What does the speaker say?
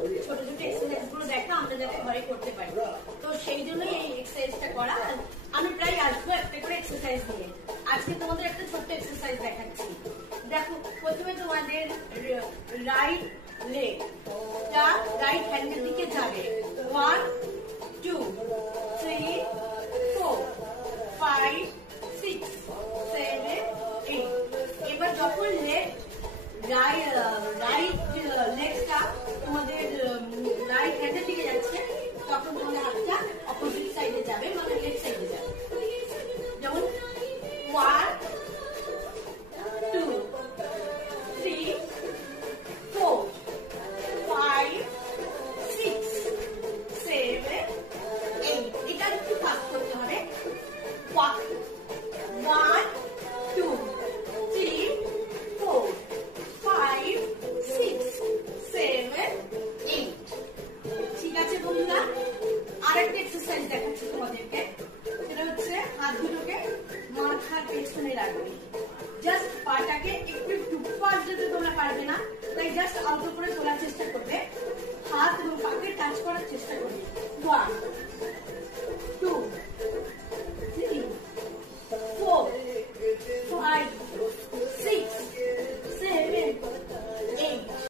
ছোট ছোট এক্সারসাইজ গুলো দেখা আমরা যাতে ঘরে করতে পারি। তো সেই জন্যই এই এক্সারসাইজটা করা। আমি প্রায় আসবো একটা করে এক্সারসাইজ নিয়ে। আজকে তোমাদের একটা ছোট্ট এক্সারসাইজ দেখাচ্ছি। দেখো, প্রথমে তোমাদের রাইট লেগটা রাইট হ্যান্ডের দিকে যাবে। 1 2 3 4 5 6 7 8। এবার যখন রাইট লেগটা তোমাদের রাইট হ্যান্ডের দিকে যাচ্ছে, তখন তোমাদের হাতটা অপোজিট সাইডে যাবে, মানে লেফট সাইডে যাবে। যেমন 1 2 3 4 5 6 7 8। এটা একটু ফাস্ট করতে হবে। 1 2 3 4 5 6 7 8। ঠিক আছে বন্ধুরা, আরেকটা এক্সারসাইজ দেখাচ্ছি তোমাদেরকে। সেটা হচ্ছে হাত দুটোকে মাথার পেছনে রাখবে। জাস্ট পাটাকে একটু ডুববার যেতে তোমরা পারবে না, তাই জাস্ট